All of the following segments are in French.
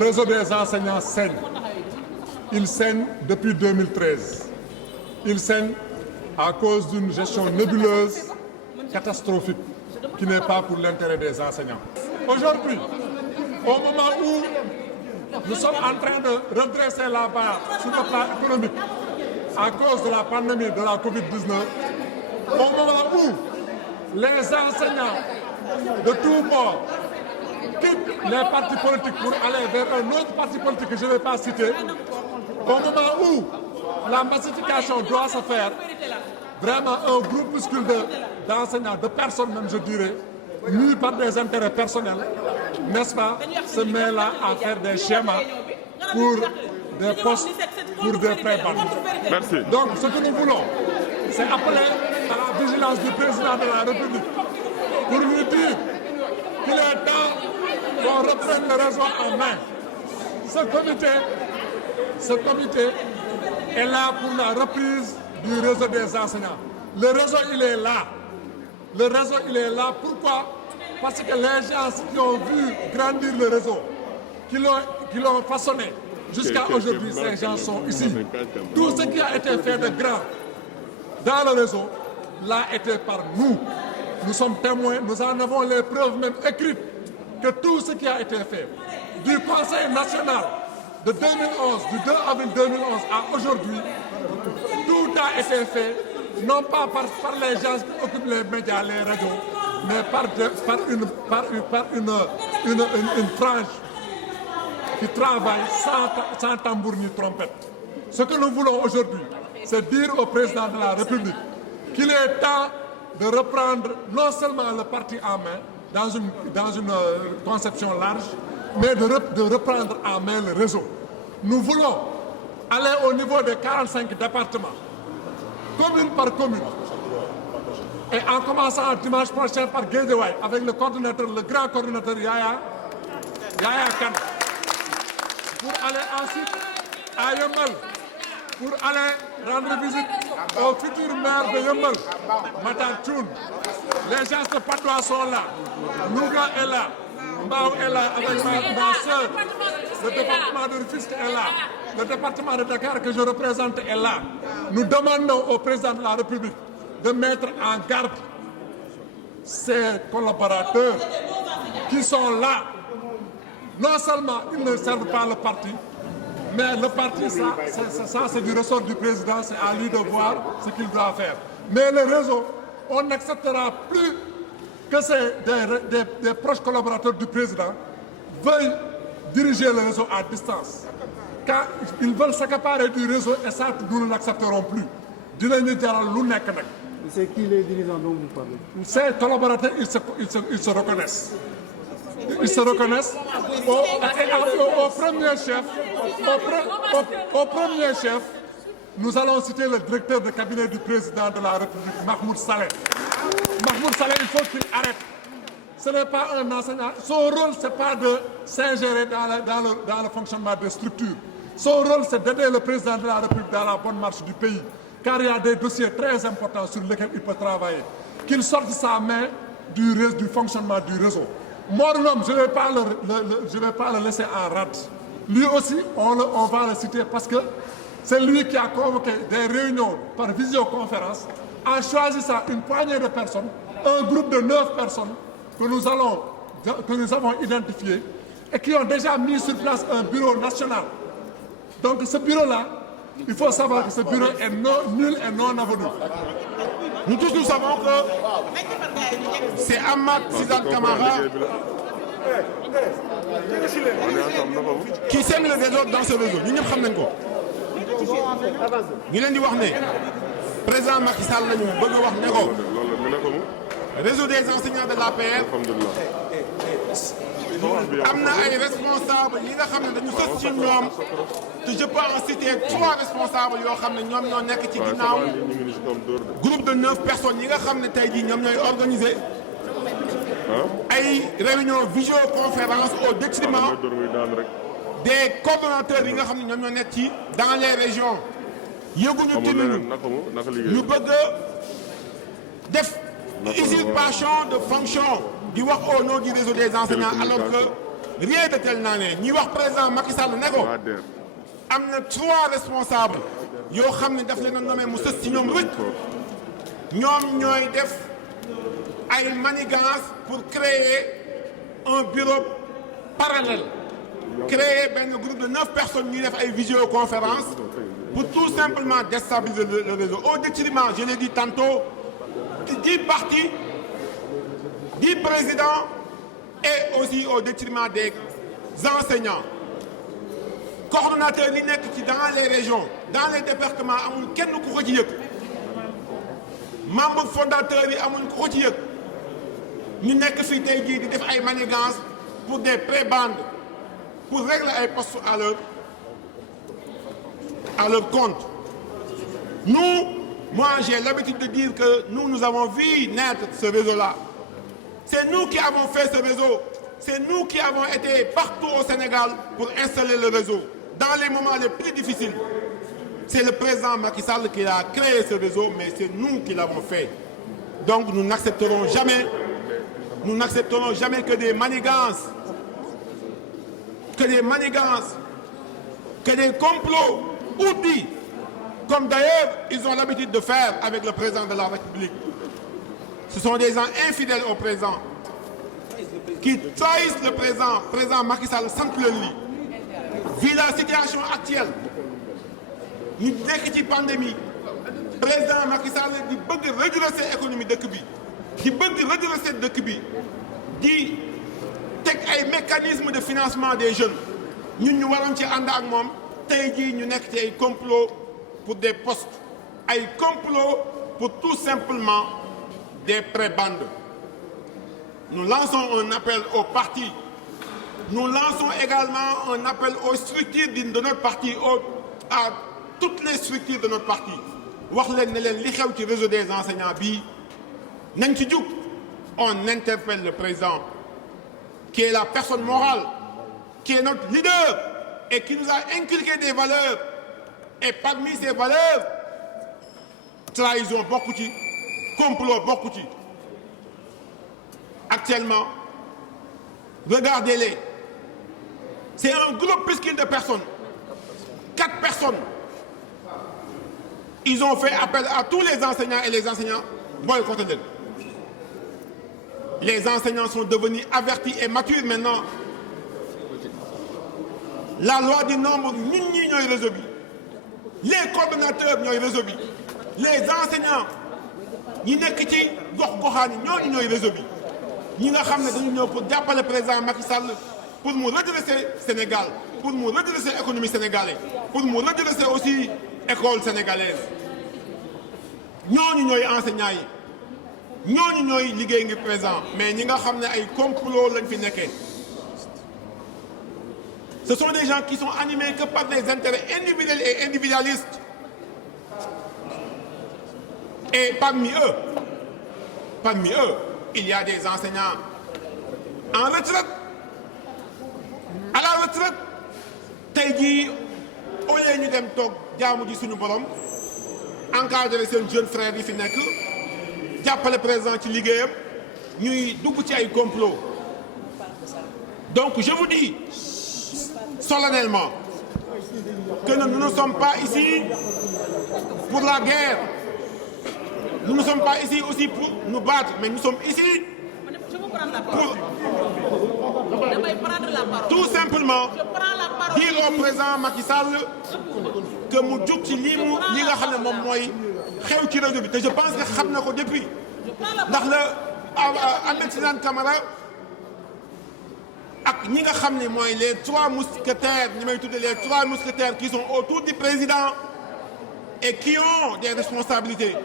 réseau des enseignants saigne. Il saigne depuis 2013. Il saigne à cause d'une gestion nébuleuse, catastrophique, qui n'est pas pour l'intérêt des enseignants. Aujourd'hui, au moment où nous sommes en train de redresser la barre sur le plan économique à cause de la pandémie de la Covid-19, au moment où les enseignants de tous bords quittent les partis politiques pour aller vers un autre parti politique que je ne vais pas citer, au moment où la massification doit se faire, vraiment un groupuscule d'enseignants, de personnes même je dirais, mus par des intérêts personnels, n'est-ce pas, se met là à faire des schémas pour des postes, pour des pré-bandits. Merci. Donc ce que nous voulons, c'est appeler à la vigilance du président de la République pour lui dire qu'il est temps qu'on reprenne le réseau en main. Ce comité est là pour la reprise du réseau des enseignants. Le réseau, il est là. Le réseau, il est là. Pourquoi? Parce que les gens qui ont vu grandir le réseau, qui l'ont façonné, jusqu'à aujourd'hui, ces gens sont ici. Tout ce qui a été fait de grand dans le réseau l'a été par nous. Nous sommes témoins, nous en avons les preuves même écrites que tout ce qui a été fait du Conseil national de 2011, du 2 avril 2011 à aujourd'hui, tout a été fait, non pas par les gens qui occupent les médias, les radios, mais par une frange qui travaille sans tambour ni trompette. Ce que nous voulons aujourd'hui, c'est dire au président de la République qu'il est temps de reprendre non seulement le parti en main, dans une conception large, mais de reprendre en main le réseau. Nous voulons aller au niveau des 45 départements, commune par commune, et en commençant dimanche prochain par Guédiawaye, avec le coordinateur, le grand coordinateur Yaya Kane, pour aller ensuite à Yeumbeul, pour aller rendre visite au futur maire de Yeumbeul, Matar Thioune. Les gens de Patte d'Oie sont là, Louga est là, Mbao est là, avec ma soeur, le département de Rufisque est là, le département de Dakar que je représente est là. Nous demandons au président de la République de mettre en garde ses collaborateurs qui sont là. Non seulement ils ne servent pas le parti, mais le parti, ça c'est du ressort du président, c'est à lui de voir ce qu'il doit faire. Mais le réseau, on n'acceptera plus que des proches collaborateurs du président veuillent diriger le réseau à distance. Quand ils veulent s'accaparer du réseau, et ça, nous ne l'accepterons plus. C'est qui les dirigeants dont vous parlez? Ces collaborateurs, ils se reconnaissent. Ils se reconnaissent au premier chef, nous allons citer le directeur de cabinet du président de la République, Mahmoud Saleh. Mahmoud Saleh, il faut qu'il arrête. Ce n'est pas un enseignant. Son rôle, ce n'est pas de s'ingérer dans le fonctionnement des structures. Son rôle, c'est d'aider le président de la République dans la bonne marche du pays. Car il y a des dossiers très importants sur lesquels il peut travailler. Qu'il sorte sa main du fonctionnement du réseau. Mornom, je ne vais pas le laisser en rate. Lui aussi, on va le citer parce que c'est lui qui a convoqué des réunions par visioconférence en choisissant une poignée de personnes, un groupe de 9 personnes que nous avons identifié et qui ont déjà mis sur place un bureau national. Donc ce bureau-là, il faut savoir que ce bureau est nul et non avenu. Nous tous nous savons que c'est Ahmad Sidal Kamara qui sème le désordre dans ce réseau. Nous ne savons pas. Nous avons dit que président Macky Sall lañu bëgg wax ne ko réseau des enseignants de l'APR am na ay responsables yi nga xam ne dañu sos ci ñoom te je peux en citer 3 responsables yoo xam ne ñoom ñoo nekk ci ginnaaw groupe de 9 personnes yi nga xam ne tey jii ñoom ñooy organiser ay réunion visioconférence au détriment des coordonnateurs yi nga xam ne ñoom ñoo nekk ci dans les régions yëguñu tinuñu ñu bëgg def usurpation de fonction di wax au nom du réseau des enseignants alors que rien de tel naa ne ñi wax président Macky Sall ne ko am na 3 responsables yoo xam ne daf leen a nommé mu sës ci ñoom rëcc ñoom ñooy def ay manigance pour créer un bureau parallèle créer benn groupe de 9 personnes ñuy def ay visioconférence pour tout simplement déstabiliser le réseau au détriment, je l'ai dit tantôt, 10 partis, 10 présidents et aussi au détriment des enseignants. Coordonnateurs yi nekk ci dans les régions, dans les départements amul kenn ku ko ci yëg membres fondateurs yi amul ku ko ci yëg ñu nekk fii tey jii di def ay manigances pour des prébendes pour régler ay postes à leur compte. Nous, moi j'ai l'habitude de dire que nous avons vu naître ce réseau-là. C'est nous qui avons fait ce réseau. C'est nous qui avons été partout au Sénégal pour installer le réseau. Dans les moments les plus difficiles, c'est le président Macky Sall qui a créé ce réseau, mais c'est nous qui l'avons fait. Donc nous n'accepterons jamais que des manigances, que des complots oubli, comme d'ailleurs ils ont l'habitude de faire avec le président de la République. Ce sont des gens infidèles au président, qui trahissent le président Macky Sall sant leen li. Vu la situation actuelle, ñu nekk ci pandémie, président Macky Sall di bëgg redresser économie dëkk bi, di bëgg redresser dëkk bi, di teg ay mécanismes de financement des jeunes. ñun ñu waroon ci ànd ak moom. tey jii ñu nekk ci ay complot pour des postes ay complot pour tout simplement des prébendes. Nous lançons un appel aux partis, nous lançons également un appel aux structures de notre parti, à toutes les structures de notre parti wax leen ne leen li xew ci réseau des enseignants bii nañ ci jug. On interpelle le président qui est la personne morale, qui est notre leader et qui nous a inculqué des valeurs, et parmi ces valeurs, trahison bokku ci, complot bokku ci. Actuellement, regardez-les, c'est un groupuscule de personnes, 4 personnes. Ils ont fait appel à tous les enseignants et les enseignants boycottent leen. Les enseignants sont devenus avertis et matures maintenant. La loi du nombre ñun ñii ñooy réseau bi, les coordonnateurs ñooy réseau bi, les enseignants ñi nekk ci gox-goxaan yi ñooñu ñooy réseau bi. ñi nga xam ne dañu ñëw pour jàppale président Macky Sall pour mu redresser Sénégal, pour mu redresser économie sénégalaise, pour mu redresser aussi école sénégalaise. ñooñu ñooy enseignants yi, ñooñu ñooy liggéey ngir président, mais ñi nga xam ne ay complot lañ fi nekkee. Ce sont des gens qui sont animés que par des intérêts individuels et individualistes. Et parmi eux, il y a des enseignants en retraite, à la retraite. Tey jii au lieu ñu dem toog jaamu ji suñu borom encadrer seen jeune frère yi fi nekk jàppale président ci liggéeyam ñuy dugg ci ay complot. Donc je vous dis solennellement que nous ne sommes pas ici pour la guerre. Nous ne sommes pas ici aussi pour nous battre, mais nous sommes ici pour tout simplement dire au président Macky Sall que mu jug ci li nga xam ne moom mooy xew ci réseau bi te je pense que xam na ko depuis ndax la Ahmed Suzanne Camara ak ñi nga xam ne mooy les 3 mousquetaires ñi may tudde les 3 mousquetaires qui sont autour du président et qui ont des responsabilités.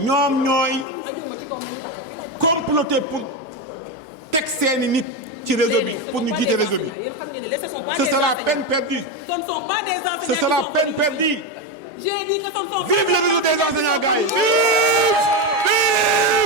ñoom ñooy comploter pour teg seeni nit ci réseau bi pour ñu jiite réseau bi. Ce sera peine perdue. Ce sera peine perdue. Vive le réseau des enseignants, gars yi. Vive!